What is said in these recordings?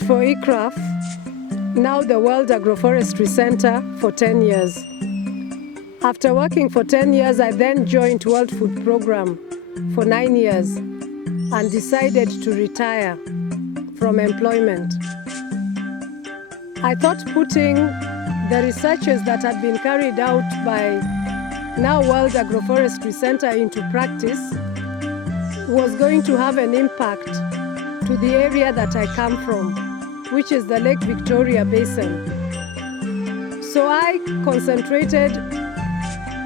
worked for ICRAF, now the World Agroforestry Center, for 10 years. After working for 10 years, I then joined World Food Program for 9 years and decided to retire from employment. I thought putting the researches that had been carried out by now World Agroforestry Center into practice was going to have an impact to the area that I come from, which is the Lake Victoria Basin. So I concentrated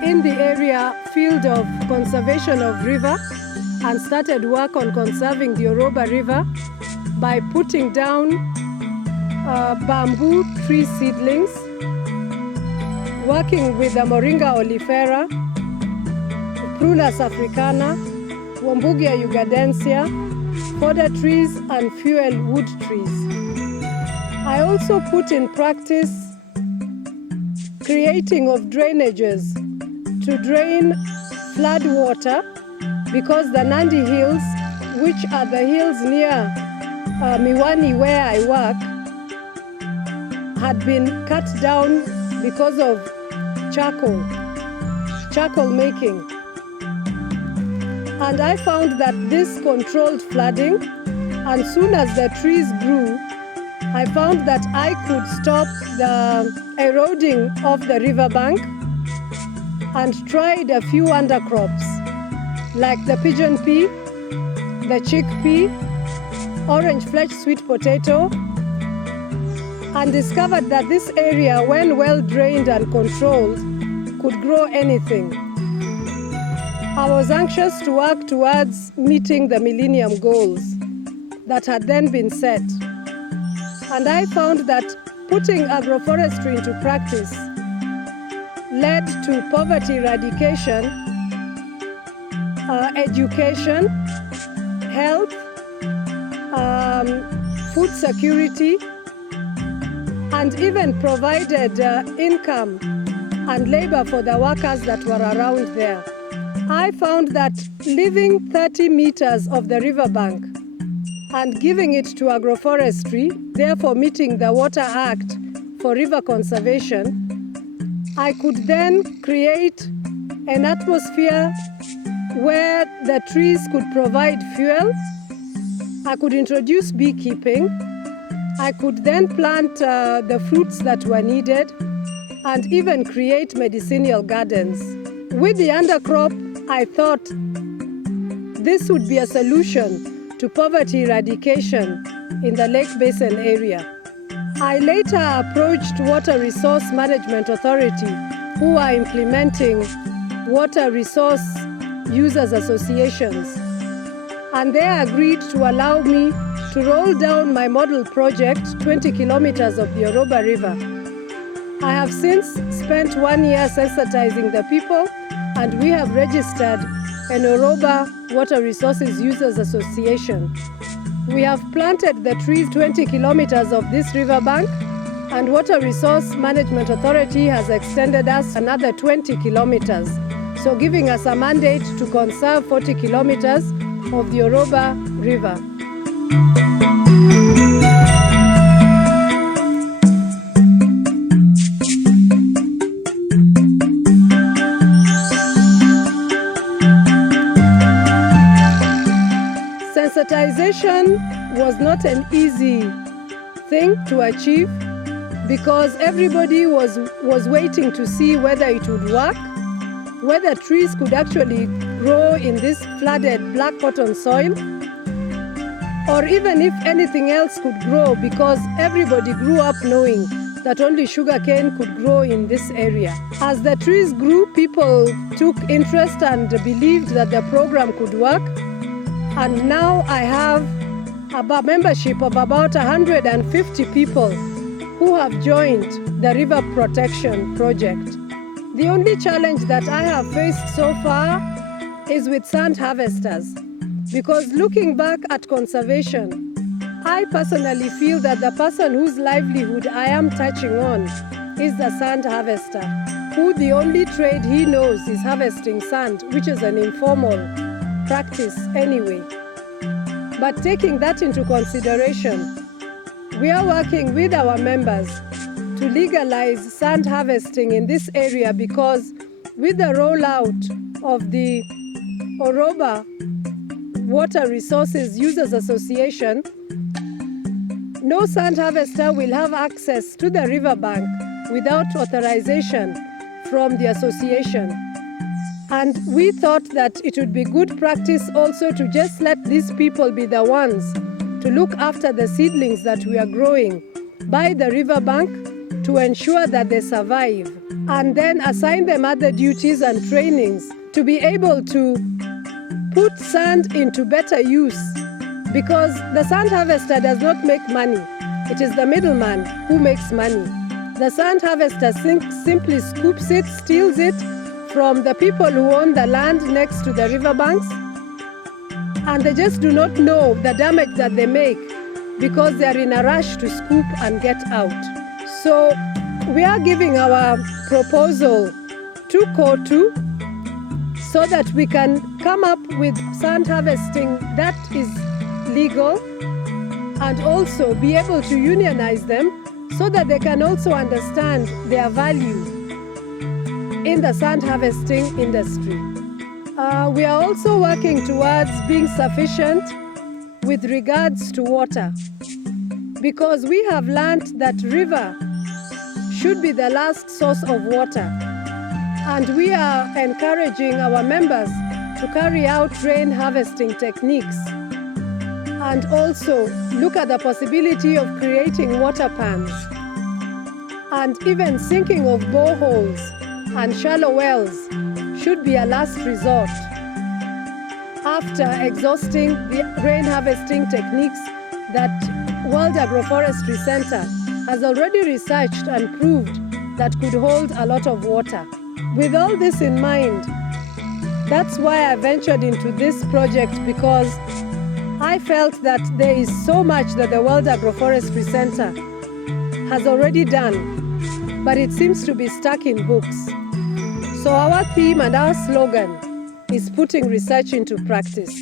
in the area field of conservation of river and started work on conserving the Oroba River by putting down bamboo tree seedlings, working with the Moringa oleifera, Prunus africana, Wombugia ugandensia, fodder trees and fuel wood trees. I also put in practice creating of drainages to drain flood water, because the Nandi Hills, which are the hills near Miwani where I work, had been cut down because of charcoal making. And I found that this controlled flooding, and soon as the trees grew, I found that I could stop the eroding of the riverbank, and tried a few undercrops like the pigeon pea, the chickpea, orange flesh sweet potato, and discovered that this area, when well drained and controlled, could grow anything. I was anxious to work towards meeting the Millennium Goals that had then been set. And I found that putting agroforestry into practice led to poverty eradication, education, health, food security, and even provided income and labor for the workers that were around there. I found that leaving 30 meters of the riverbank and giving it to agroforestry, therefore meeting the Water Act for river conservation, I could then create an atmosphere where the trees could provide fuel. I could introduce beekeeping. I could then plant the fruits that were needed and even create medicinal gardens. With the undercrop, I thought this would be a solution to poverty eradication in the Lake Basin area. I later approached Water Resource Management Authority, who are implementing water resource users associations, and they agreed to allow me to roll down my model project 20 kilometers of the Oroba River. I have since spent 1 year sensitizing the people, and we have registered an Oroba Water Resources Users Association. We have planted the trees 20 kilometers of this riverbank, and Water Resource Management Authority has extended us another 20 kilometers, so giving us a mandate to conserve 40 kilometers of the Oroba River. Sensitization was not an easy thing to achieve, because everybody was waiting to see whether it would work, whether trees could actually grow in this flooded black cotton soil, or even if anything else could grow, because everybody grew up knowing that only sugarcane could grow in this area. As the trees grew, people took interest and believed that the program could work. And now I have a membership of about 150 people who have joined the River Protection Project. The only challenge that I have faced so far is with sand harvesters, because looking back at conservation, I personally feel that the person whose livelihood I am touching on is the sand harvester, who the only trade he knows is harvesting sand, which is an informal practice anyway. But taking that into consideration, we are working with our members to legalize sand harvesting in this area, because with the rollout of the Oroba Water Resources Users Association, no sand harvester will have access to the riverbank without authorization from the association. And we thought that it would be good practice also to just let these people be the ones to look after the seedlings that we are growing by the riverbank to ensure that they survive, and then assign them other duties and trainings to be able to put sand into better use, because the sand harvester does not make money. It is the middleman who makes money. The sand harvester simply scoops it, steals it from the people who own the land next to the riverbanks, and they just do not know the damage that they make because they are in a rush to scoop and get out. So we are giving our proposal to KOTU so that we can come up with sand harvesting that is legal, and also be able to unionize them so that they can also understand their value in the sand harvesting industry. We are also working towards being sufficient with regards to water, because we have learned that river should be the last source of water, and we are encouraging our members to carry out rain harvesting techniques, and also look at the possibility of creating water pans, and even sinking of boreholes and shallow wells should be a last resort after exhausting the rain harvesting techniques that World Agroforestry Center has already researched and proved that could hold a lot of water. With all this in mind, that's why I ventured into this project, because I felt that there is so much that the World Agroforestry Center has already done, but it seems to be stuck in books. So our theme and our slogan is putting research into practice.